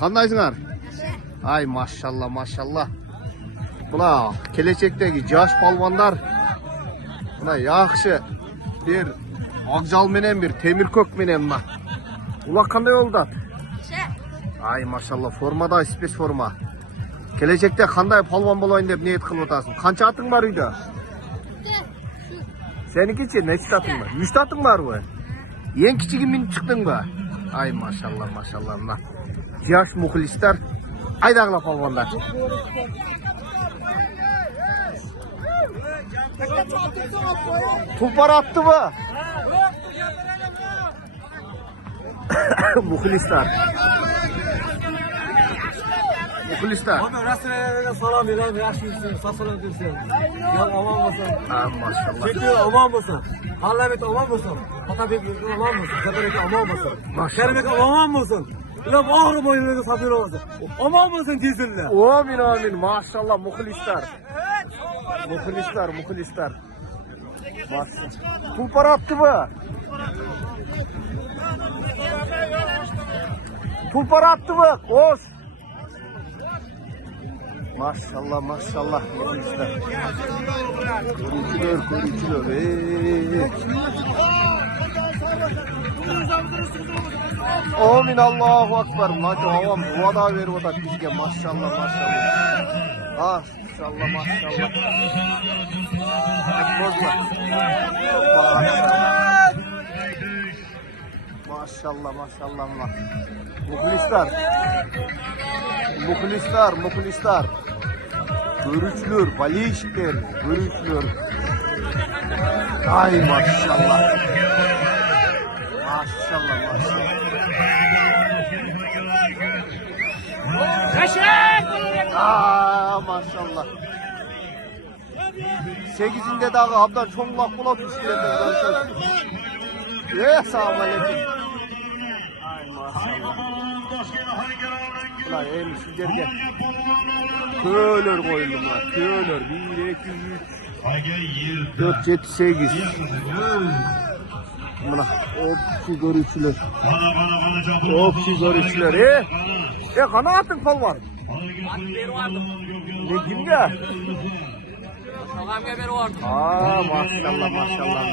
Kandayсыңар? Ay maşallah maşallah. Buna kelecekteki жаш palvanlar buna yaxşı bir akjal menen bir temirkök menen mına. Ular kандай oldu? Ay maşallah formada spes forma. Kelecekte kандай palvan bolayın dep niyet kılıp otasın. Kança atın var uyda? Seninkiçi neçte atın var? 3 atın var mı? En kiçigi min çıktın mı? Ay maşallah maşallah mına. Yaş muhlisler. Aydağla palvanlar. Tulpar attı mı? Muhlisler. Muhlisler. Abi rastlayana salam verin, yaşlısın, sasalan dursun. Ya aman mısın? Maşallah. Çekiyor aman mısın? Parlament aman mısın? Hatabek aman mısın? Kadarek aman mısın? Şerbek aman mısın? Ya bağrı boyunca sabır olsun. Aman mısın kesinlikle? Amin amin maşallah muhlisler. Muhlisler. Maşallah. Tulpar attı mı? Tulpar attı mı? Koş. Maşallah maşallah muhlisler. Görücüler. Amin Allahu Akbar. Havam duada verip oda bizge maşallah maşallah. Maşallah. Bozma. Maşallah. Muhlisler. Görüçlür, balişler, görüçlür. Ay maşallah. Maşallah. 8'inde dağı abdan çoğunlak bula düşürüyordu. Selamun aleyküm. Ay maşallah. Ulan en sizlerge köylör koyuldum lan. Köylör 1, 2, 3 4, 7, 8. Buna opsi görüçlür. Kana atın fal var. Beri vardım. Ne kimge? Salamga beri vardım. Maşallah.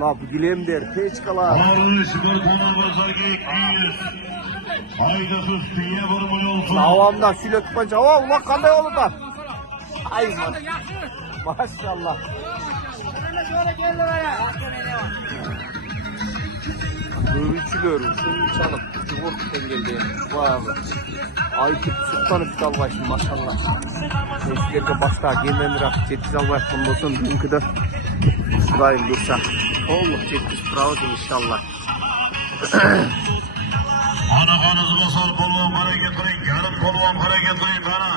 La bu gilemder, peçkalar. Havamda şöyle tutmanca, ulan kanday olur da. Ay maşallah. Görüçülür, şunu çalıp, Cumhurbaşkanı geldi. Vay. Aytıp Sultan'ı albayşın maşallah. Eskilerge başta gelmenirek çetiz albayşın olsun. Dünkü de şurayım dursa. Oğlum çetiz pravdın inşallah. Anağanızı basar kolluğum hareket kırayım, yarım kolluğum hareket kırayım bana.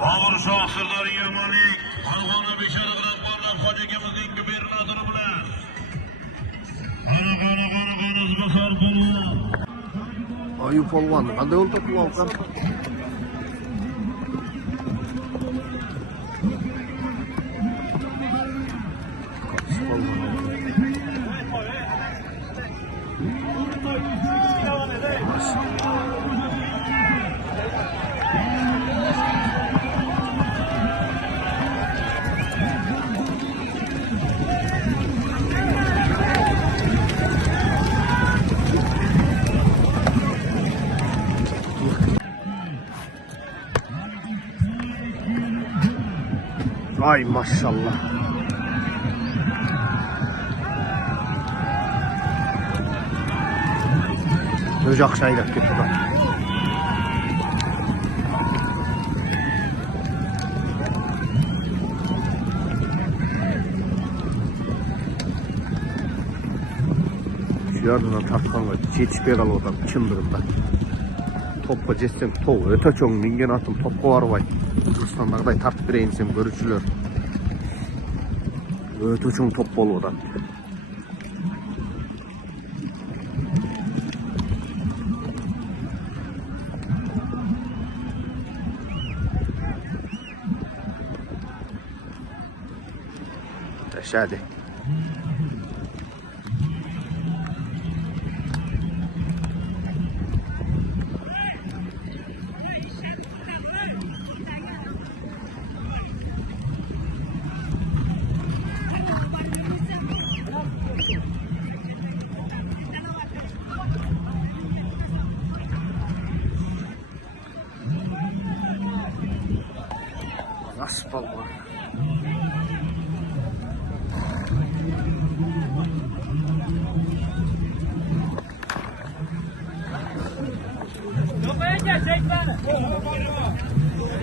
Ağır şahsırlar yemalik, halkını bir şarı kıraklarlar, facıkemizin gübirinin adını bilen. Anağanızı basar kolluğum. Ayıp olman, hadi oldu bu alkan. Ay maşallah. Ocak şayrak gitti bak. Şu yerden tartkan var. Yetişpey kalı odan çındırında. Topka jetsem toğu öte çoğun mingen atım topka var vay. Kırgızistan'dagıday tartıp bireyim sen görüçülür. Öte çoğun top bolu odan. Hadi. Anas polvon.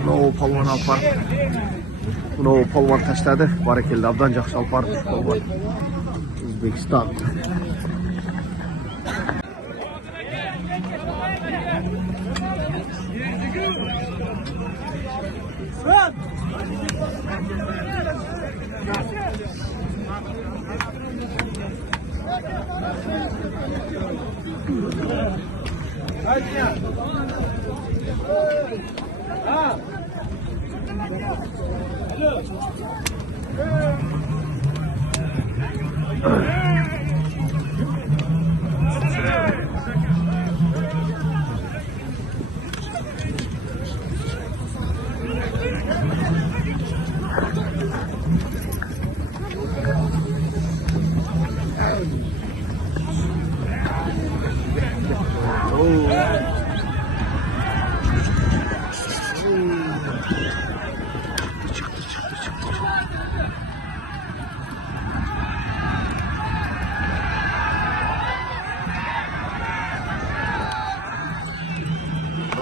Bunu polvon alып barып. Bunu polvon tashladi. Barakeldi. Abdan yaxshi alып barib polvon. O'zbekiston.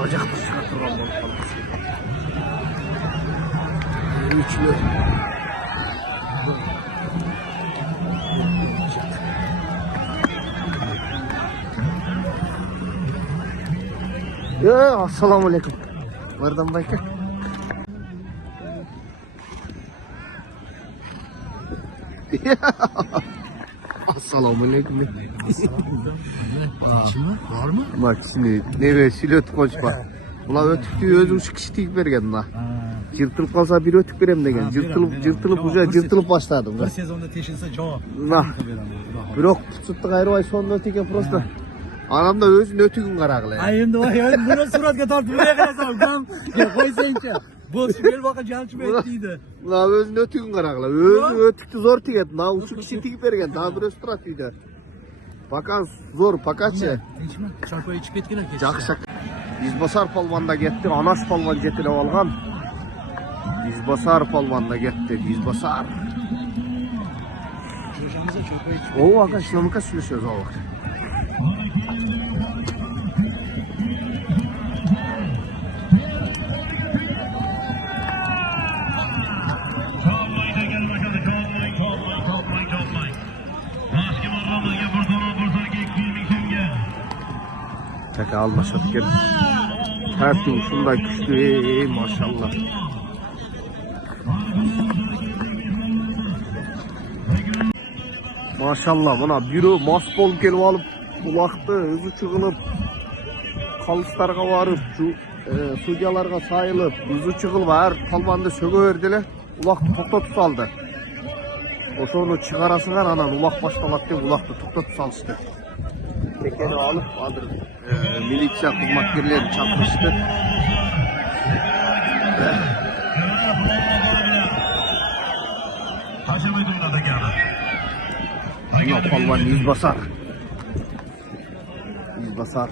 Ocakta çıkartırlar balık balık. Üçlü. Ya assalamu alaikum. Nereden bakın? Assalamu alaikum. Var mı? Bak şimdi neve silöt koçma. Buna ötüktü özü üç kişi tiyip bergen la. Cırtılıp kalsa bir ötük verem degen. Cırtılıp başladım. Bir sezonda teşhisi cevap. Nah. Birok tuttuk ayrı sonunda ötüken prosta. Anam da özün ötügün karagıla ya. Ay endi buni suratga tortib buraya qarasam, kam qo'ysangchi. Bo'sh bir vaqa jalchib aytdi. Buna özün ötügün karagıla. Özü ötüktü zor tiket. Na uç kişi tiyip bergen. Daha bir öz turat uyda. Bakan zor pakatçı. Tinchmi? Charpoy ichib ketganlar ketdi. Жақсы. Izbasar polvonda ketdi, Anas polvon jetilib olgan. Izbasar polvonda ketdi, Izbasar. Jo'jamiz charpoy ichib. O aka shunamka сөйлөшөбүз ал вакыт. Taka almaşat gel. Tertip şunday güçlü, maşallah. Maşallah buna biri mas bolup gelip alıp ulaktı, özü çıkılıp kalıslarga varıp, sudyalarga sayılıp, özü çıkılıp her palbandı sögördüler, ulaktı toktatı saldı. Oşonu çıkarasınlar anan ulak başlamak diye ulaktı toktatı salıştı. Tekeni alıp adır militsiya hizmetçileri çatıştı. Yok palvan Izbasar. Izbasar.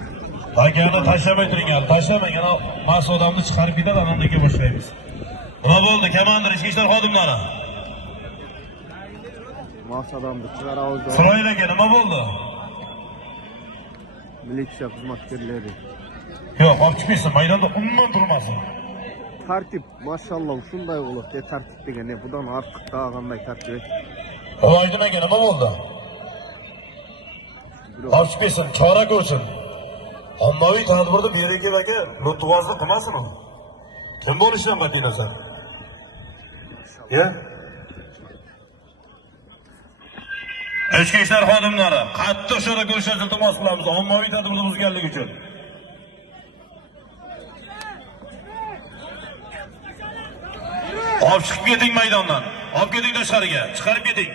Takiyani tashlab o'tiringlar, tashlamang. Yana mas odamni chiqarib ketadi, anamnikiga boshlaymiz. Nima bo'ldi, komandir, ichki ishlar xodimlari? Mas adamdı çıkaravuz da. Sıraylaga nima bo'ldi? Militsiya hizmetçileri. Yo'q, olib chiqmaysan, maydonda umuman turmasin. Tartip maşallah şunday olur. Ne tartip degen ne budan artık daha qanday tartip. Oydin aka nima bo'ldi? Olib chiqmaysan, chora ko'rsin. Ommaviy tadbirda Berekev aka mutovozlik qilmasin u. Kim bo'lishidan qat'iy nazar. Ya? Ichki ishlar xodimlari qattiq chora ko'rishga iltimos qilamiz, ommaviy tadbirda buzganlik uchun. Olib chiqib keting maydondan. Olib keting tashqariga, chiqarib keting.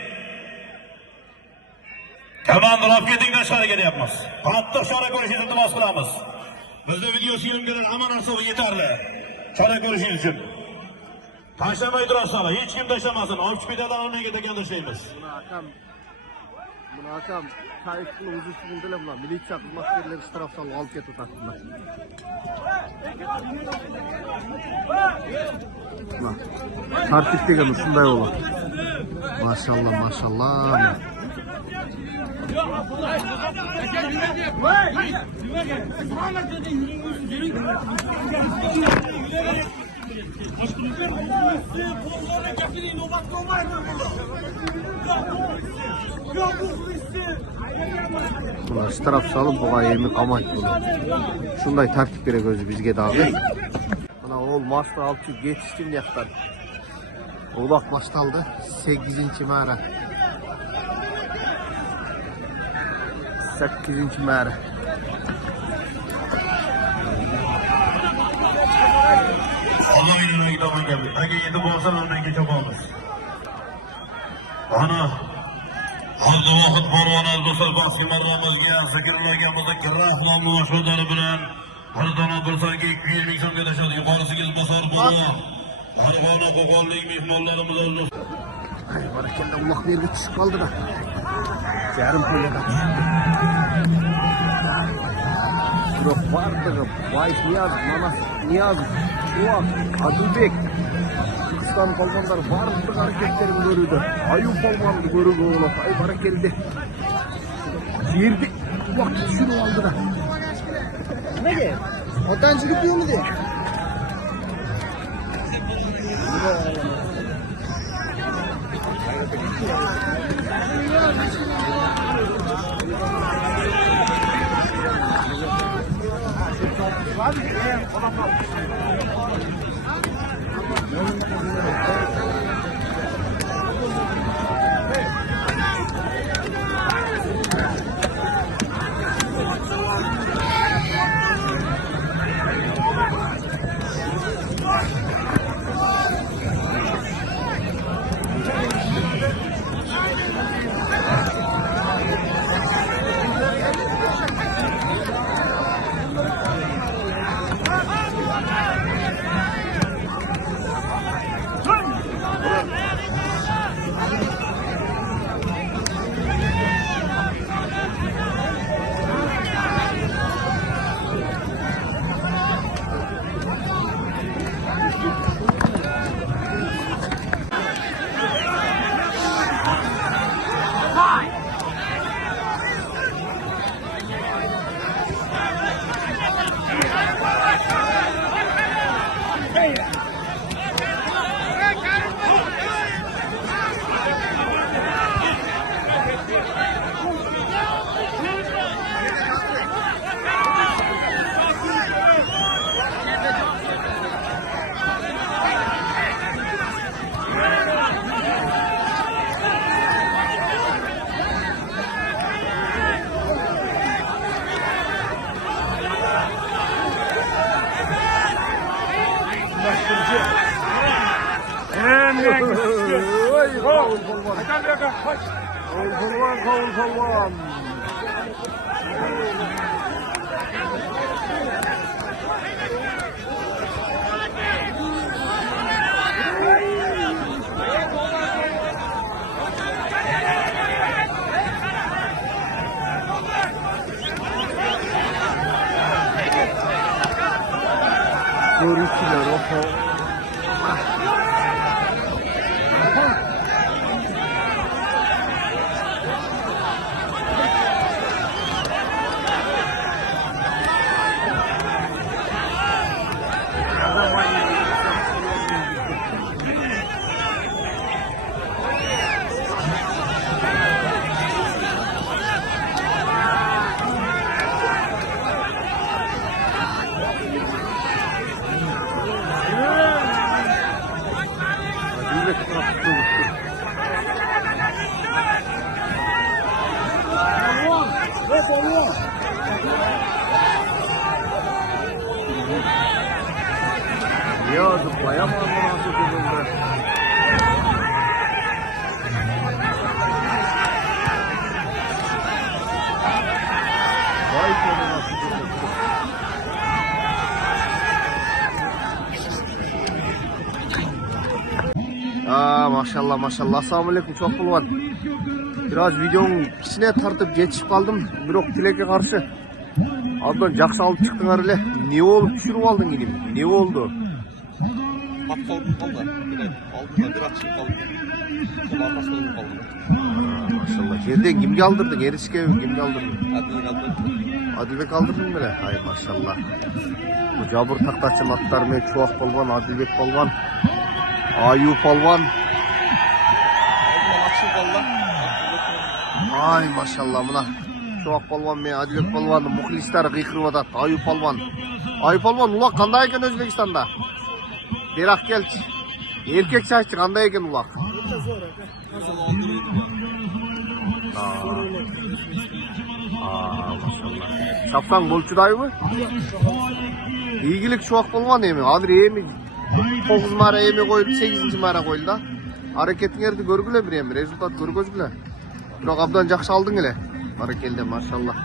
Komandir olib keting tashqariga deyapmiz. Qattiq chora ko'rishni iltimos qilamiz. Bizda video filmlar hamma narsa yetarli. Chora ko'rishingiz uchun. Tashlamay turasizlar, hech kim tashlamasin. Olib chiqib ketadigan olmaga degan tashlaymiz. Bunu akam kayıtlı uzun sıkıntılı bunlar. Militsiya hizmetçileri штраф salып alıp ketip attılar. Tartip degen ушундай болот. Maşallah maşallah. Bunlar штраф salып буга эми камайт болот. Ушундай тартип керек өзү бизге дагы. Мына ол машты алып чыгып кетишти мынаяктан. Улак башталды 8-мара. 8-mara. Allah'ın gidemem geldi. Ege yedi borsan önüne geçememiz. Ana. Hazdı vakit parvan az dostlar baskı marramızga, zikirlargamızda kirahlanma şodarı bilen. Haridan atırsan ki 220 son kadar yukarısı gizmasar bulu. Harvana kokallık mihmallarımız oldu. Ay barakalla ulak bir çıkıp kaldı da. Yarım koyada. Yok vardı. Bayış Niyazov, Manas Niyazov, Uak, Adılbek. Türkistan palvanlar vardı hareketlerini görüldü. Ayun palvanı görüldü oğlum. Ay barakalla. Girdi. Vakit şunu aldı da. Ne ki? Otancılık diyor mu diye? Kavul palvan. Görüntüler o. Ya zıplayamam nasıl kızıldı. Vay sonu nasıl kızıldı. Maşallah maşallah. Assalamu alaikum çok bulvan. Biraz videonun içine tartıp geçip kaldım. Birok Tilek'e karşı. Abdan jakşı alıp çıktın öyle. Ne oldu düşürüp aldın gideyim? Ne oldu? At kaldı. Aldım bir at çıkıp kaldım. Sonra arkasına kaldım. Maşallah. Yerden kimge aldırdın? Erişke kimge aldırdın? Adını kaldı. Adilbek aldırdın böyle. Hay maşallah. Bu Cabur Taktaç'ın atlarını Çuvak Palvan, Adilbek Palvan, Ayup Palvan. Ay maşallah buna. Çuvak Palvan mı, Adilbek Palvan, muhlisler kıykırıp atat. Ayup Palvan. Ayup Palvan ulak kanday eken Özbekistan'da? Berak gel. Erkek çayçı kanday eken ulak? Maşallah. Şapsan bolçuday mı? İyigilik Çuvak Palvan emi. Adır emi. 9 mara emi koyup 8. mara koyuldu da. Hareketini görgüle bir emi. Rezultat görgözgüle. Biroq abdan jakşı aldın ele. Barakelde maşallah.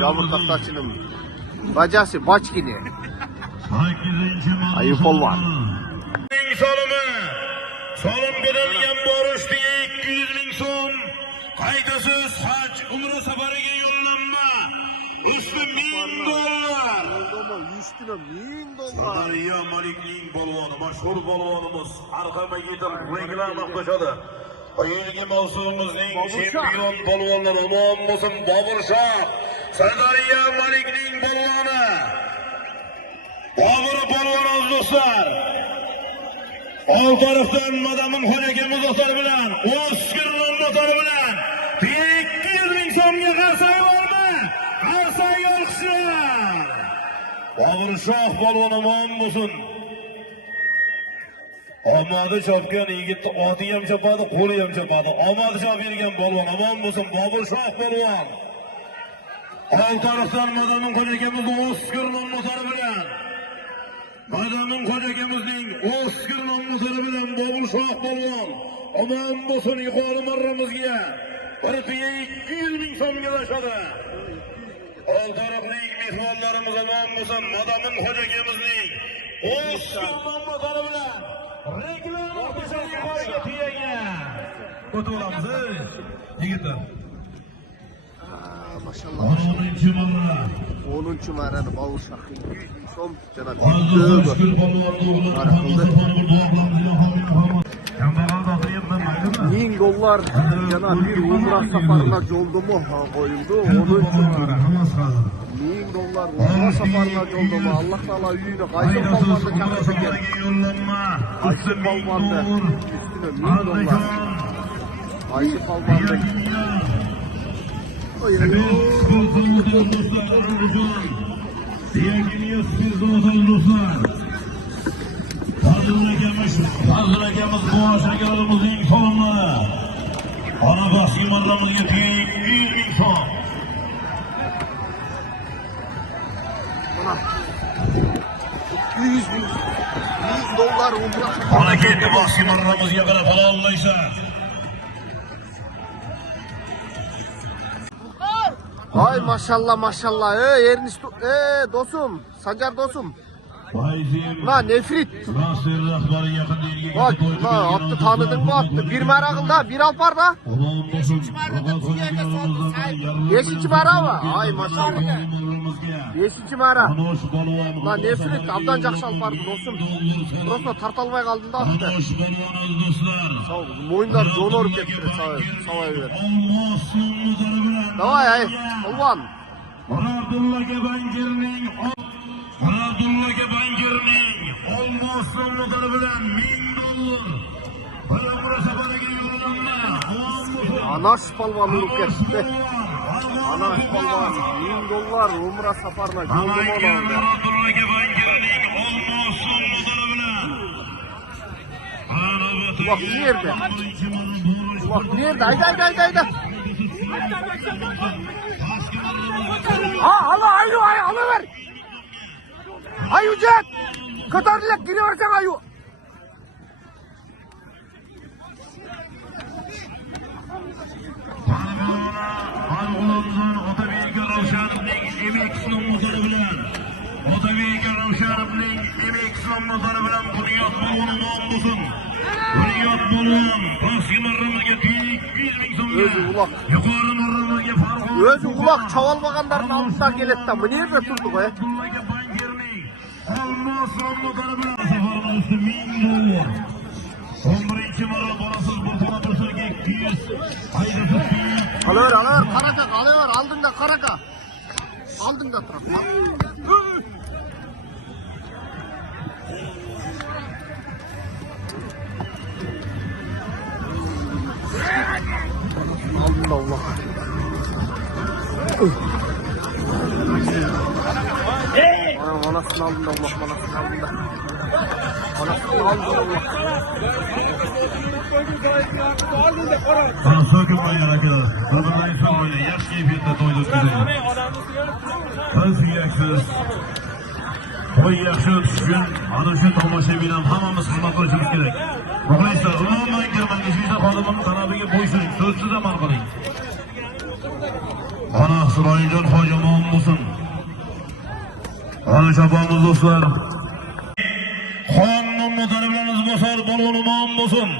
Cabur Taktaç'ın bacası Baçkini. Ayıp olman. Solum girilgen boruç diye 200 bin so'm. Kaygısız hac umre safariga yollanma. Üstü $1000. $1000. Daryo Malikning polvoni, mashhur polvonimiz Arqama yetib reklama qilishadi. Quyilgi mavsumimizning chempion polvonlari omon bo'lsin Bobur Shoh. Daryo Malikning polvoni. Bobur polvon do'stlar. Ol tarafdan Madamin Xo'jakamiz dostlar bilan, O'skirning motori bilan 200 ming so'mga qarsak bormi? Qarsak olqishlar. Bobur Shoh polvon omon bo'lsin. Omadi chopgan yigit oti ham chopadi, qo'li ham chopadi. Omadi chop bergan polvon omon bo'lsin. Bobur Shoh polvon. Ol tarafdan Madamin Xo'jakamiz O'skirning motori bilan, Madamin Xo'jakamizning O'skirning motori bilan Bobur Shoh polvon omon bo'lsin. Yuqori marramizga bir tuya 200 ming so'mga tashadi. Ol taraflik mehmonlarimiz omon bo'lsin. Madamin Xo'jakamizning O'skirning motori bilan reklama qilishga yuqoriga tuyaga ko'taramiz yigitlar. Maşallah. 10. marra. 10. marada Bobur Shoh 200 ming so'm jana $1000 jana bir umra safarına joldumu koyuldu. 10. mara. $1000 umra safarına joldumu. Allah Taala uyuydu. Qaysi palvandı chaqirsa kel. Qaysi palvandı üstüne $1000. Qaysi palvandı. Fazıl akamiz Boğaz akalimizning so'mlari. Ana basi marramizga 200 ming so'm. Buna $100 umra. Ana ketdi basi marramizga qarab olaysa. Ay maşallah maşallah. Yerini dostum. Sancar dostum. La nefrit. Bak la attı tanıdın mı attı. Bir merakında bir alpar da. 5. mara mı? Ay maşallah. 5. mara. La nefrit. Abdan jakşı alpardı dostum. Burasına tartalmay kaldın da attı. Sağ ol. Moyunlar jonor kettir. Sağ ol. Davay ay. Olvan. Abdullahga Bangirning olmosning motori bilan $1000. Bora safariga yo'llanma. Anaş palvan urup ketdi. Anaş palvan $1000 umra safarına joldumu oldu. Abdullahga Bangirning olmosning motori bilan. Bak nerede? Bak nerede? Hayda. Ayu ver. Ayu jet. Katarlık geri versen ayu. Farg'onamizdan Otabek Ravshanovning MX-ning motori bilan, Otabek Ravshanovning MX-ning motori bilan Bunyod polvon omon bo'lsin. Bunyod polvon pastki marramizga 200 bin so'mga. O'zi uloq. Yuqori marramizga farqi. O'zi uloq chavalmaganlarning oldida keladi. Bu yerda turdi qo'y. Abdullaga bankirning olmos nomli bilan safarimiz usti 1000 dollar. 11-chi marra borasiz bir tona tursunga 200. Haydasiz. Alaver, qaraka, alaver, oldinda qaraka. Oldinda tur. Oldinda uloq. Manasının aldığında uloq, manasının aldığında. Manasının aldığında uloq. So'kinmanglar akalar. Bir-birini so'raydi. Yaxshi kayfiyatda to'yni o'tkazaylik. Biz suyaksiz. To'y yaxshi o'tishi uchun ana shu tomoshabinlar hammamiz xizmat qilishimiz kerak. Muxlislar, umuman kirmangiz esa xodimning tanabiga bo'ysuning. So'zsiz amal qiling. Ana Isroiljon hojimon bo'lsin. Ana chopamiz do'stlar. Xonning mutariblarimiz bosar polvonimon bo'lsin.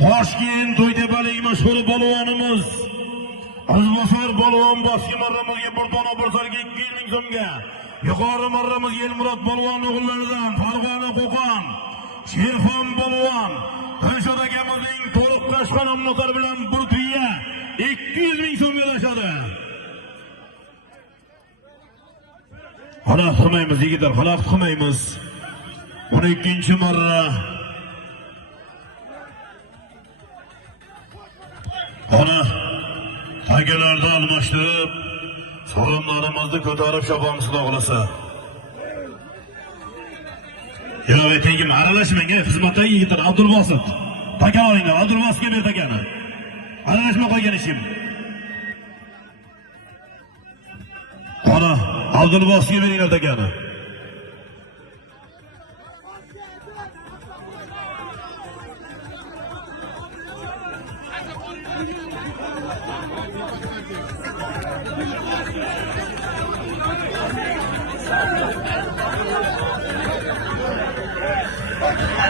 Toshkent To'ytepalik mashhur polvonimiz Azbosar polvon boshqa marramizga bir dona bir sarga 200 ming so'mga. Yuqori marramizga Elmurod polvon o'g'illaridan Farg'ona Qo'qon Sherxon polvon Dilshod akamizning to'liq qashqan motor bilan bir tuya 200 ming so'mga tashadi. Xalaq qilmaymiz yigitlar, xalaq qilmaymiz. 12-marra Ona akalarni almashtirib, so'rinlarimizni ko'tarib chopamiz xudo xolasa. Yo'q, aytayim, aralashmang, xizmatdagi yigitlar, Abdulvosit. Taka olinglar, Abdulvositga ber takani. Aralashma qo'ygan ishim. Ona Abdulvositga beringlar takani.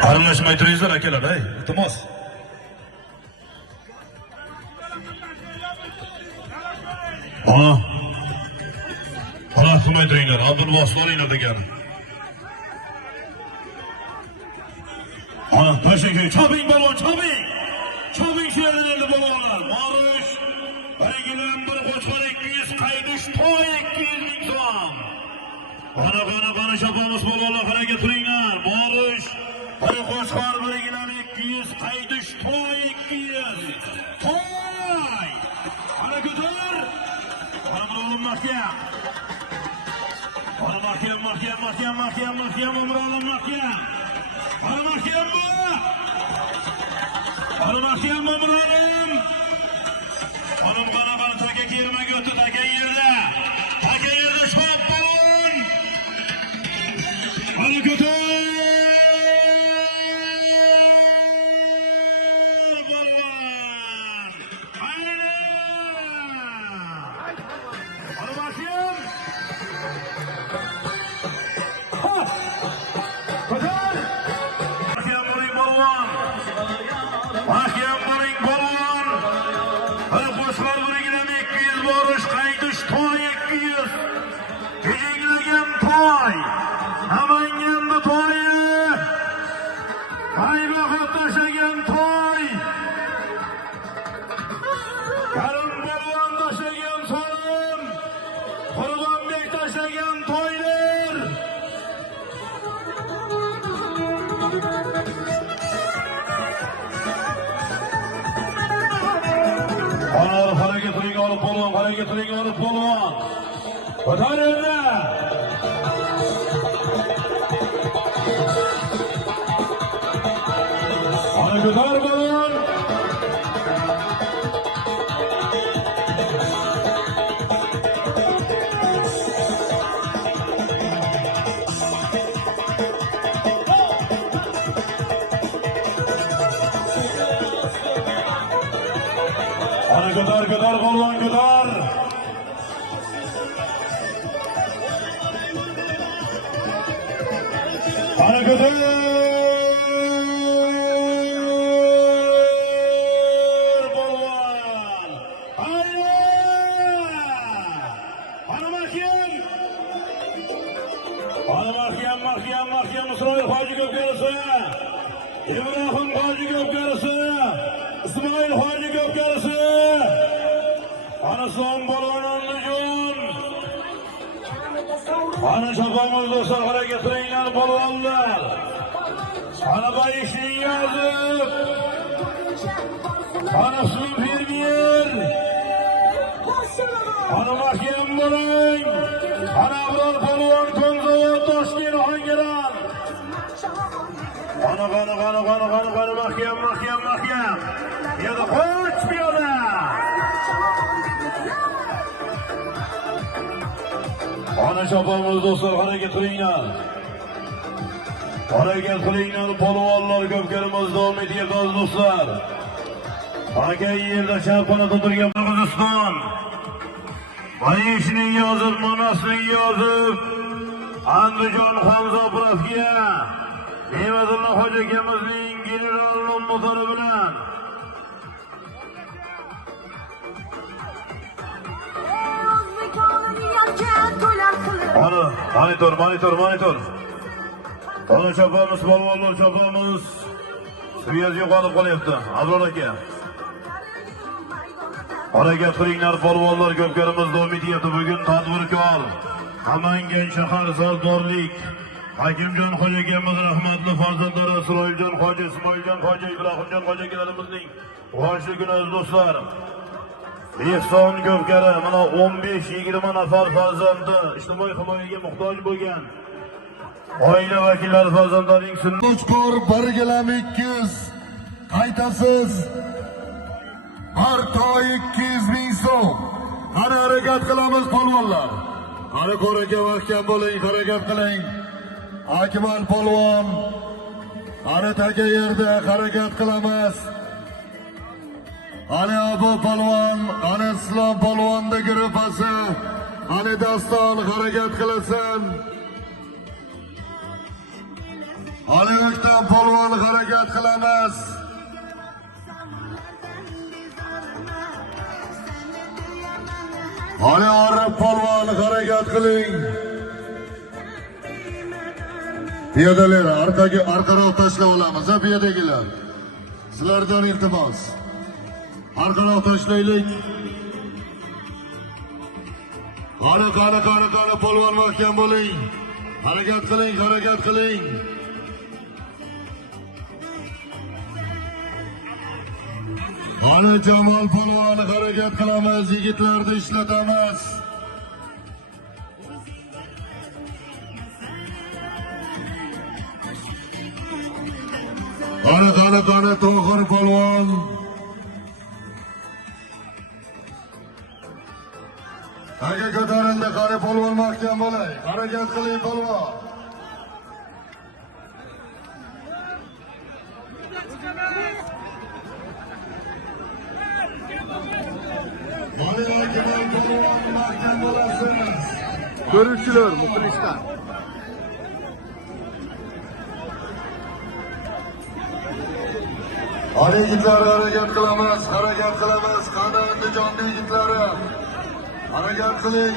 Aralashmay turingizlar akalar, iltimos. Ana qilmay turinglar, Abdulvosit olinglar degan. Ana tashlang, choping balon, choping. Choping shu yerdan endi balonlar. Marish, birigidan bir qo'chqor 200, qaydish to'y 200 ming so'm. Qana chopamiz balonlar, harakat qiringlar. Marish, bir qo'chqor birigidan 200, qaydish to'y 200. To'y! Ana ko'tar. Ana oğlum mahkam. Ana mahkam, oğlum mahkam. Ana mahkam bu. Ana mahkam bu oğlum. Oğlum bana taka kirme götü, taka yerde. Taka yerde şop balon. Ana götür. Balon. Aynen. Ana mahkam. Mahkam boring polvon. Hali qo'shqor birigidan 200 borish, qaytish to'y 200. Kechikilgan to'y. Namanganda to'yi. Qaynoqib tashlagan to'y. Karim polvon tashlagan so'rim. Qurbonbek tashlagan to'ylar. Hareketini alıp polvon, hareketini alıp polvon. Ko'tar yerda. Ana ko'tar polvon. Göder polvon, göder. Ana göder. Polvon. Ana mahkam İsroil Hoji Gökberisi. İbrahim Hoji Gökberisi. İsmail Hoji Gökberisi. Ana son balonun nücum. Ana çapamız dostlar hareket reynler balonlar. Ana bayışın yazıp. Ana sınıf bir. Ana mahkem balon. Ana Abrar balon Konzova Toshkent Hangiran. Ana mahkem. Ya da koç piyoda. Ana çapamız dostlar hareket qilingan. Hareket qilingan polvonlar ko'pkarimiz davom etyapti do'stlar. Aka yerda shampionatda turgan Qirg'iziston. Bayishning yozib, Manasning yozib, Andijon Hamzapurovga Ne'matullo hoji akamizning general nomzodi bilan monitor. Ana chopamiz, polvonlar chopamiz. Suyaz yo'qolib qolyapti. Abror aka. Harakat qilinglar polvonlar, ko'pkarimiz davom etyapti. Bugun tadbirkor Namangan shahar sardorlik Hakimjon hoji akamiz rahmatli farzandlari Isroiljon hoji, Ismoiljon hoji, Ibrohimjon hoji akalarimizning boshli kuni do'stlar. Ehson ko'pkari mana 15-20 nafar farzandi ijtimoiy himoyaga muhtoj bo'lgan oila vakillari farzandlarining Uchkor birgilam 200 qaytasiz. Har toy 200 ming so'm. Qani harakat qilamiz polvonlar. Qani ko'raka mahkam bo'ling, harakat qiling. Akmal polvon. Qani taka yerda harakat qilamiz. Qani Abu polvon, qani Islom polvonning guruhi. Qani Daston harakat qilasan. Qani O'ktam polvon harakat qilamiz. Qani Orif polvon harakat qiling. Piyodalar arqaroq tashlab olamiz, piyodagilar. Sizlardan iltimos. Arqaroq tashlaylik. Qani polvon mahkam bo'ling. Harakat qiling. Qani Jamol polvon harakat qilamiz, yigitlarni ishlatamiz. Qani To'g'ir polvon. Aka ko'tarildi, qani polvon mahkam bo'lay. Harakat qiling polvon. Görüşürüz muhlislar. Ali yigitlar harakat qilamiz. Qani Andijonning yigitlari. Harakat qiling.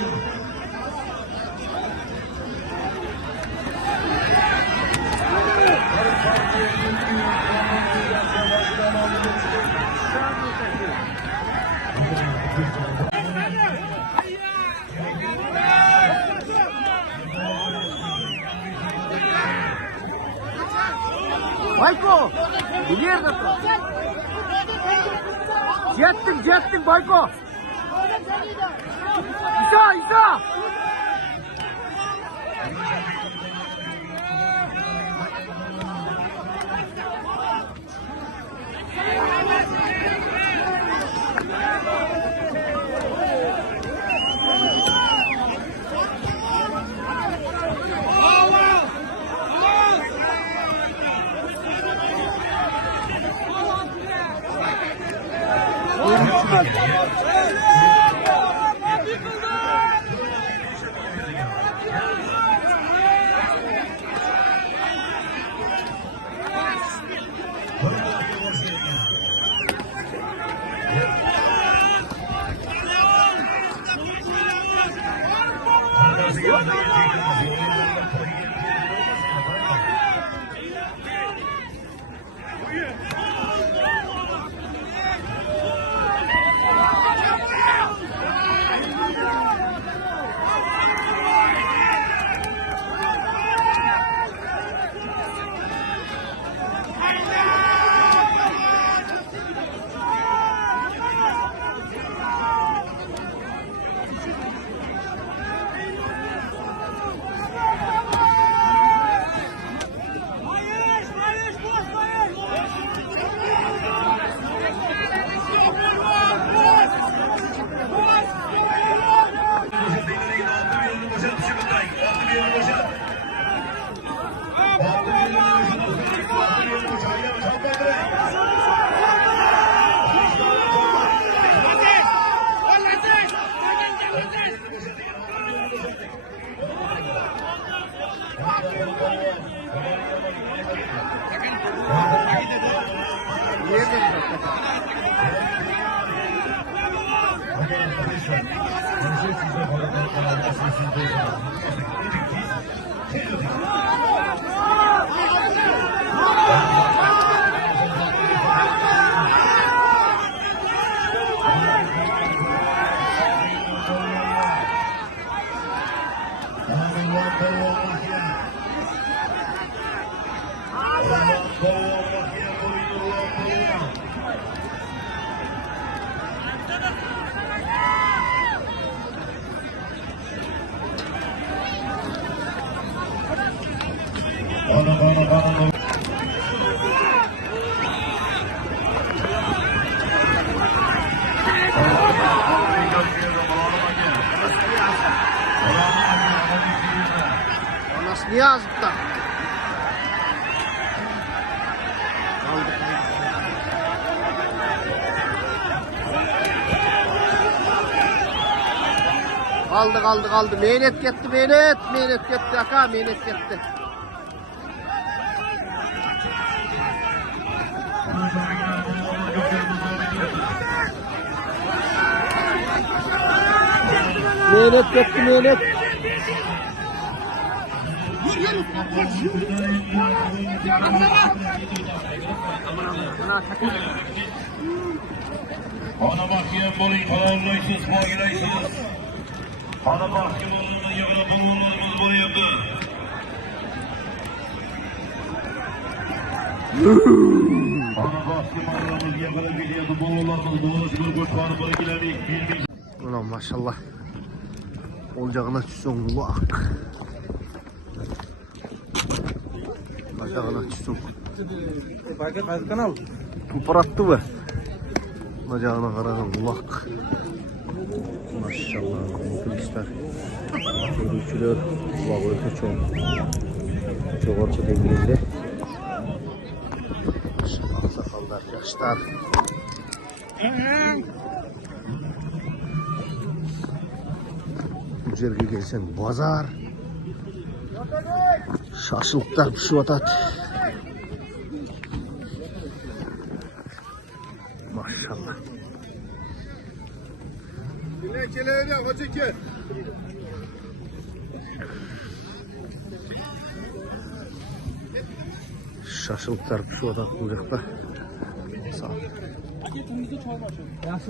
Bayko! Bu yerda tur. Jetdim Bayko. İsa! Anası niye azıpta? Kaldı. Meynet gitti, meynet gitti aka, meynet gitti. Meynet. Ana bakayım bolayı tamamlaysınız, muayelaysınız. Ana bakayım oğlumuz yakına bulunduğumuz bunu yaptı. Ana bakayım oğlumuz yakına biliyordu, bulunlarımız bulunuşunu kurtarı bunu bilemeyiz, bilmeyiz. Ulan maşallah. Olacağına çüsün kulak. Olacağına çüsün. Tuparattı mı? Olacağına karadan kulak. Maşallah arkadaşlar. Görüşürüz. Kulak öte çok. Çok orta denginde. Maşallah sakallar, yaşlar. Bu yerge gelsen pazar. Şaşılıklar pişiyotat. Maşallah. Dilekçeleri hoca ki. Şaşılıklar pişiyotat kucakta. Sağ ol.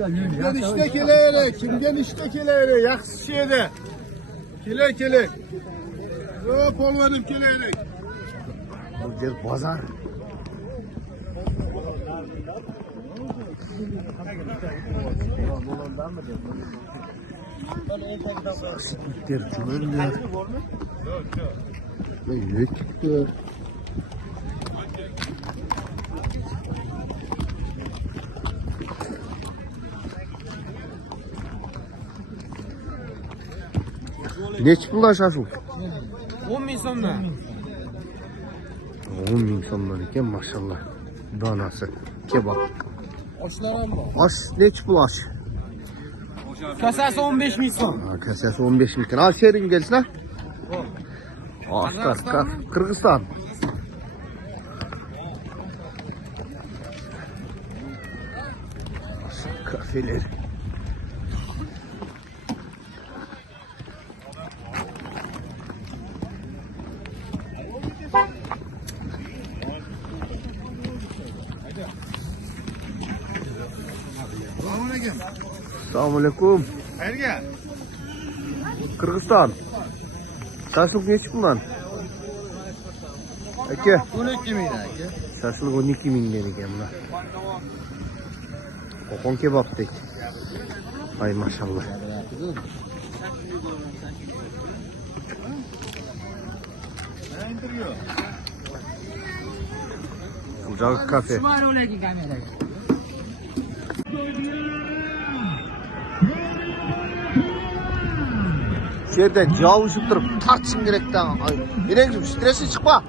Kimden işte keleyre, kimden işte keleyre, yaksı şeyde. Kele. Yo polvanım keleyre. Bu yer pazar. Sasitlikler tümönler. Ve yekikler. Neç bunlar şaşılık? 10.000 so'mdan. 10.000 so'mdan ekan maşallah. Danası. Kebap. Oshlar ham bor. Aş neç bu aş? Kasasi 15.000 so'm. Ha, kasası 15 mikin. Al şerin gelsin ha. Aşkar, Kırgızistan. Kafeler. Assalamualaikum. Hayırga? Kırgızistan. Şaşlık neçik bundan? Aka. 12 bin aka. Şaşlık 12 bin dedik emla. Kokon kebap deyik. Ay maşallah. Kucak kafe. Şeyden cavuşup durup tartışın direkten. Birencim stresi çıkma.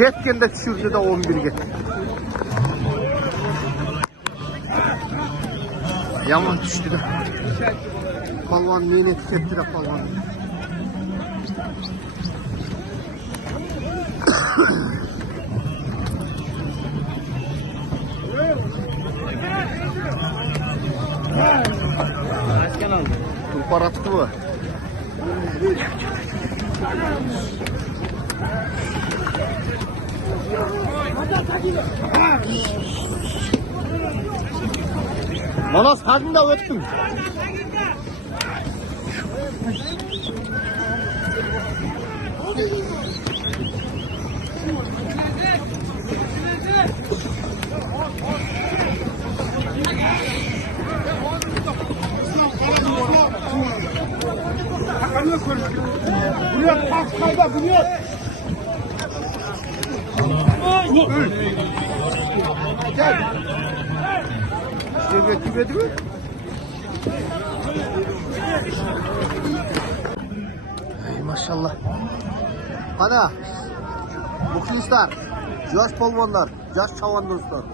Yetkende düşürdü de 11'ge. Yaman düştü de. Palvan neyine tükepti de palvan. Tulpar attı mı? Manas hacında öttüm. Buraya pas kayda buraya. Gel. Evet, evet, evet. Ey maşallah. Ana, muhlislar, yaş polvonlar, yaş chavandozlar.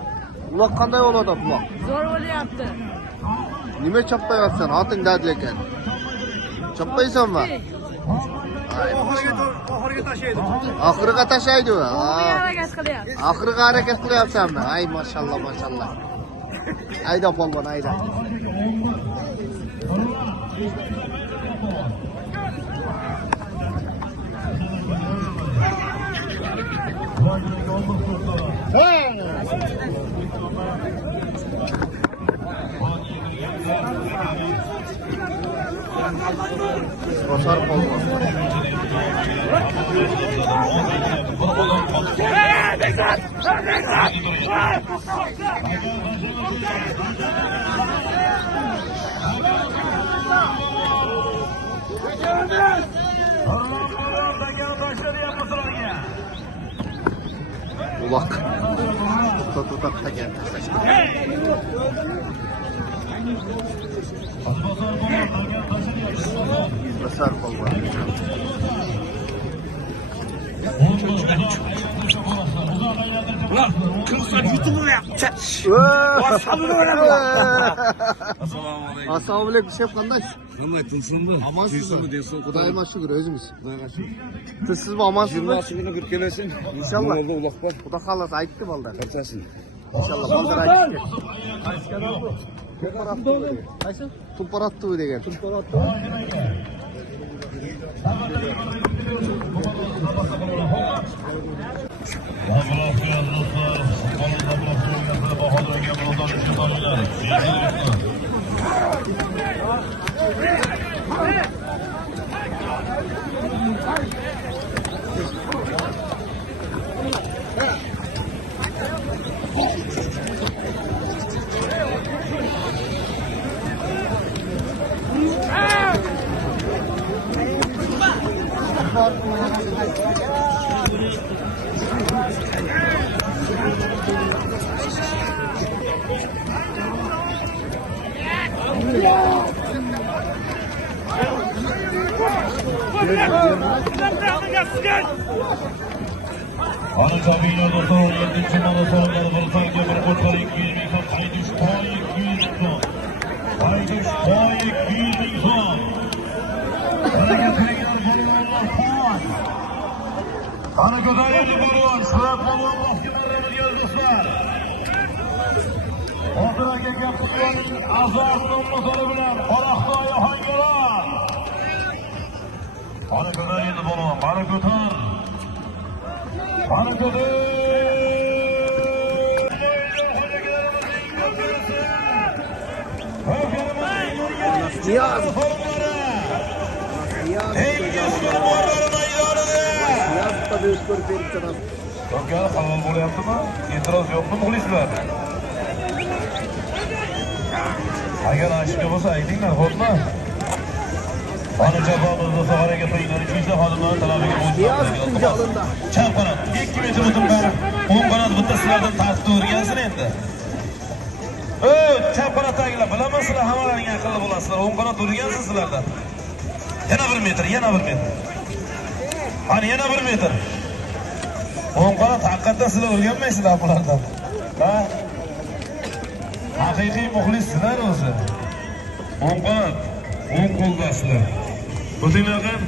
Ular qanday bo'ladi bular? Zo'r bo'lyapti. Nima chapmayapsan? Oting dadil ekan. Chapmaysanmi? Oxiriga tashlaydi. Oxiriga tashlaydi. O'g'liga harakat qilyapti. Oxiriga harakat qilyapsanmi? Ay maşallah maşallah. Ayda polvon, ayda. Basar polvon. Ulak. Tutak da geldi. Basar polvon. Ulan kırmızı YouTube'u yapacak. Assalomu alaykum şef qanday? Qanday tinsinmi? Amansizmi? deysan? Xudoyga shukr, o'zingiz. Xudoga shukr. Sizmi, amansizmi? 20 kuni kirib kelasan. İnşallah. Yo'lda uloq bor. Xudo xalas aytdi balдар. Qartasin. İnşallah balдар aytdi. Qaysi? Tulpar attı degan. Tulpar attı. Ana kabinada son 7. maratonlar Bursan'ga bir qo'shar 200 ming so'm, Haydush Toy 200 ming so'm. Haydush Toy 200 ming so'm. Qanaqa qilingan polvonlar faol. Ana ko'tarildi polvon, Shuhrat polvon boshqa marramizga do'stlar. Hozir aka polvonning azor nomlari bilan Qoraqo'y Ohangaron. Ana ko'tarildi polvon, mana ko'tar. Ana ko'tar. Niyaz. Niyaz tabii üstleri verip canım. Aka, halol bo'lyaptimi? E'tiroz yo'qmi muxlislar? Agar ashika bo'lsa aytinglar, xo'pmi? Ana jafomizni saharaga qo'yinglar, ichingizda xodimlar talabiga Niyaz ikinci alında. Chap qanot 2 metr o'tib o'ng qanot bitta sizlardan tartibda o'rgansin endi. Chap qanotdagilar, bilaman sizlar hammalaring aqlli bo'lasizlar. O'ng qanot o'rgansin sizlardan. Yana 1 metr, yana 1 metr. Ana yana 1 metr. O'ng qanot haqiqatdan sizlar o'rganmaysizlar bulardan. Ha? Haqiqiy muxlissizlar o'zi. O'ng qanot, o'ng qo'ldasizlar. O'zinglar ham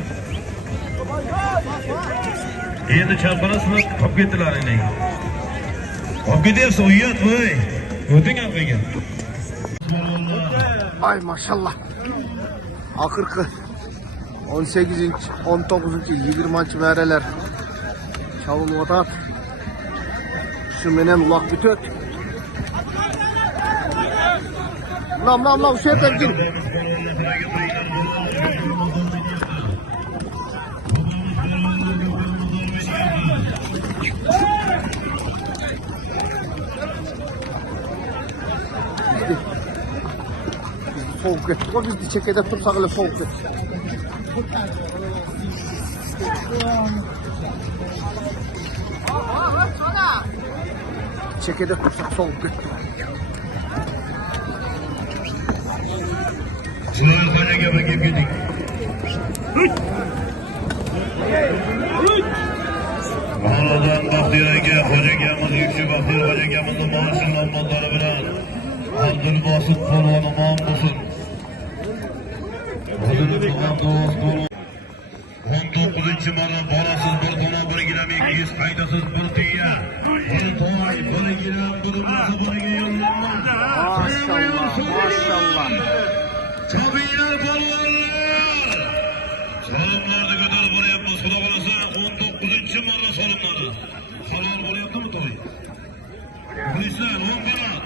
endi chapqanasizlar, qolib ketdilaring. Qolib ketyapsiz, uyat voy. O'ting orqaga. Ay maşallah. Akırkı 18. 19. 20. mereler çalınıp atat. Şu menen ulak bütöt. Nam şu yeter gir. Soğuk ettik. O biz de çekede tutsak öyle soğuk ettik. Çekede tutsak soğuk ettik. Şunları kaçak bakıp gittik. Mağladan Bahtiyar aka, Hoca Gamız, Yüksü Bahtiyar Hoca Gamız'ın maaşından malları bilen Abdülbasit Polvon'u mamlusun. Hazırlık Abdülbasit Polvon 19. marra bolasız bir tona bir gilam 200 qaydasız bir tiya. Bir toy, bir gilam, bir masa, bir yollanma. Maşallah. Çabiyar polvonlar! Salomlarni ko'tarib boryapmiz. Xudo xolasa 19. marra salomladi. Halol bo'lyaptimi to'y? Muxlislar, o'ng qanot.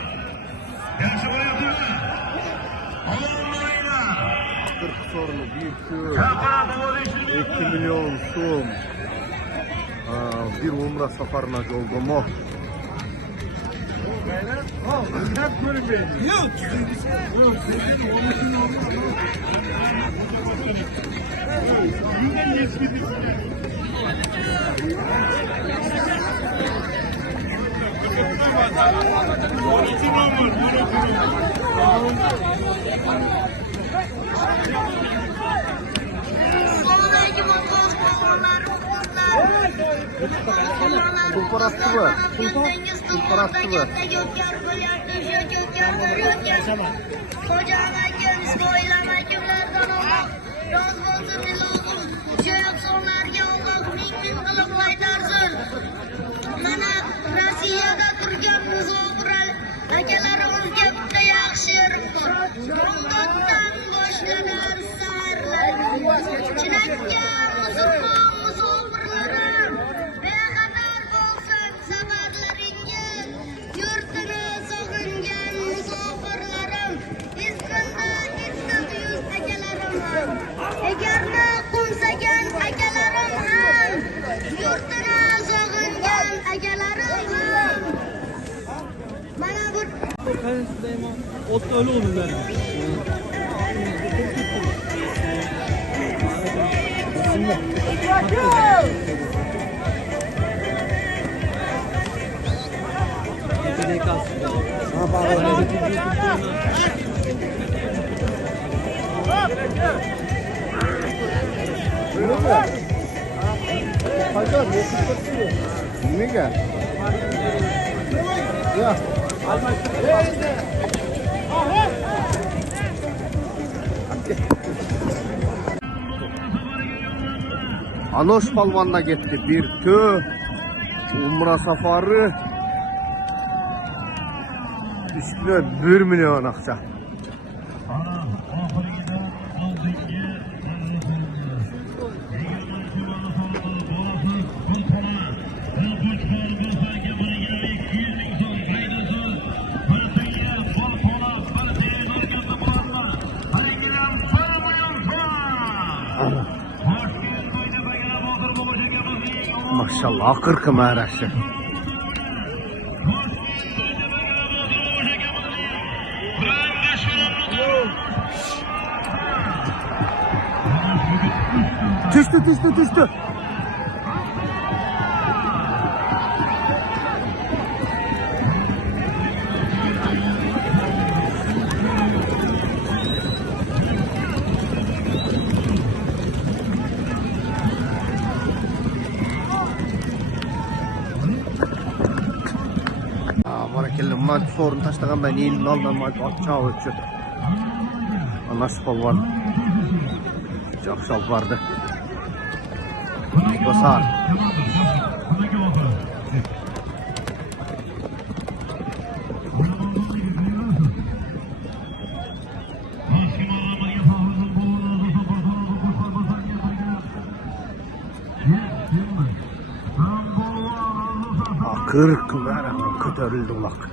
Yaxshi bo'lyaptimi? Omon bo'linglar. 40 sorunu bir köy. Chaqirib bo'lishni 2 milyon so'm. Bir umra safarına yo'lg'omo. Tulparastı mı? Tulparastı mı? Hoca aka, İsmail akalardan Allah razı olsun, şu yoksullarga Allah ming qilib qaytarsin. Mana Rossiyada turgan muzokira akalarimizga bitta yaxshi yer bor. Bomdoddan boshlanan saharlar. Chinakam musulmon musofirlarim, bexatar bo'lsin safarlaringiz. Yurtini sog'ingan musofirlarim, izzat yuz akalarim ham, egarni qo'nsagan akalarim ham, yurtini sog'ingan akalarim ham. Mana bu Ot öyle olur yani. Niye? Ya. Anoş Palvan'la gitti bir tö umra safarı üstüne 1 milyon akça. Maşallah akırkı mağarası. Düştü. mant sorun taşlagan ben elin aldan mant atçağı ötçü. Nasip olvan. Jakşal vardı. Basar. Kırk veren kötörüldü ulak.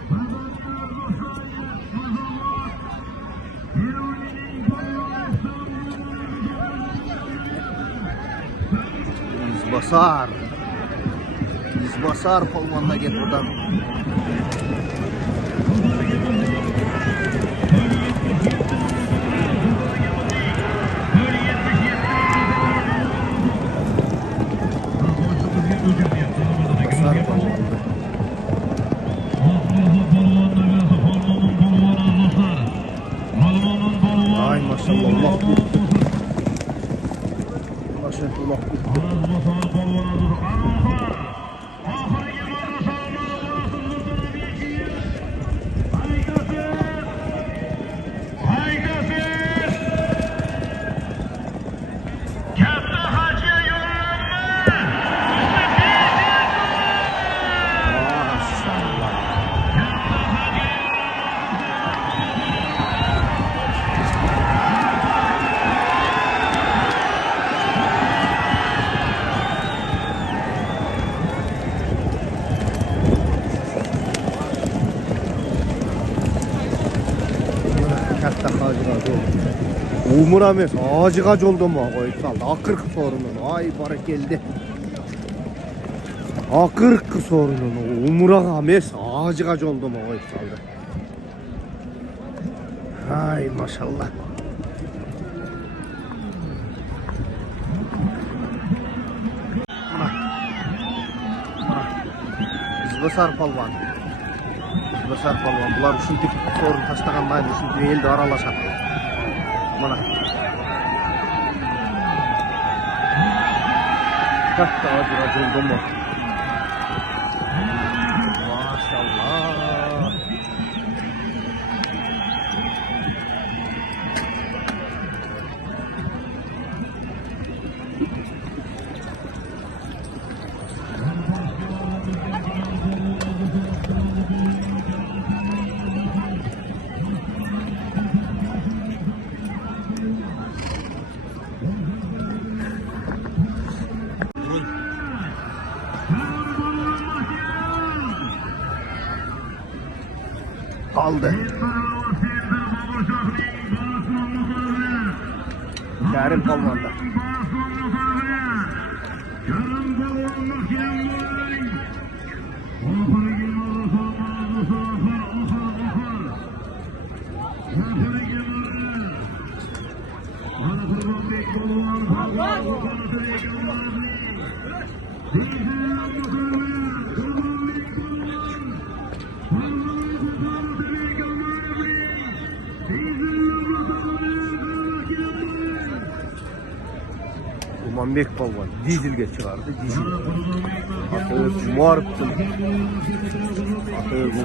İzbasar polmanına gel buradan. İzbasar polmanına. Ay maşallah Allah kurttu. Maşallah Allah kurttu. Umur emes, ağacığa oldu mu koyup saldı. Akırk sorununu, ay bara geldi. Akırk sorununu, umura emes, ağacığa oldu mu koyup saldı. Ay maşallah. İzbasar palvan. İzbasar palvan. Bular uşuntik sorun taşlagan mayın, uşuntik elde aralaşat. Mana. Katta acı oldu mu? Maşallah. Kaldı. Kerim Palman'da. Kumanbek Palvan dizelge çıkardı, dizel. Atı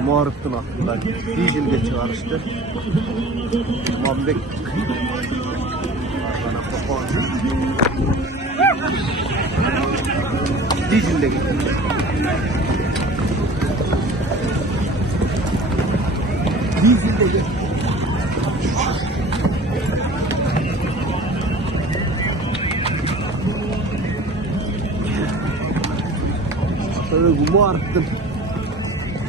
Muharrıp'tın aklından dizelge çıkarıştı. Kumanbek bana kapandı. Dizelde gitti. Dizelde gitti. Gumu arttım.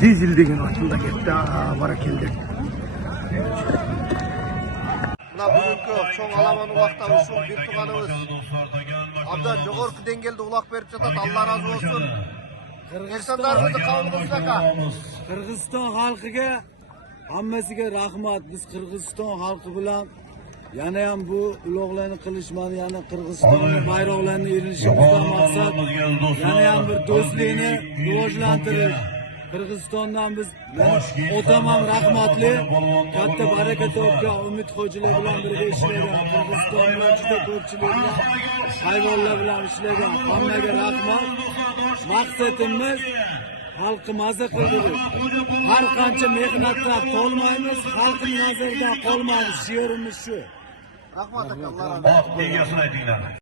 Dizel degen aklımda gitti. Bara keldi. Buna bugünkü çoğun alaman ulakta uşul bir tuğanımız abdan jogorku dengelde ulak berip jatat. Allah razı olsun. Kırgızstanlarımızı kabul kılsaka. Kırgızstan halkıga hammasiga rahmat. Biz Kırgızstan halkı bilan yana ham bu ulug'larni qilishmani, yana Qirg'izistonning bayroqlarini ilinishimizdan maqsad yana ham bir do'stlikni rivojlantirish. Qirg'izistondan biz o'tam ham rahmatli katta baraka topgan Umid hojilar bilan birga ishlagan, Qirg'iziston bilan juda ko'pchilik bilan hayvonlar bilan ishlagan hammaga rahmat. Maqsadimiz xalqni maza qildik. Har qancha mehnatda qolmaymiz, xalqning nazarida qolmaymiz. She'rimiz shu. Rahmat aka, Allah razı olsun. Bak, degasini aytinglar.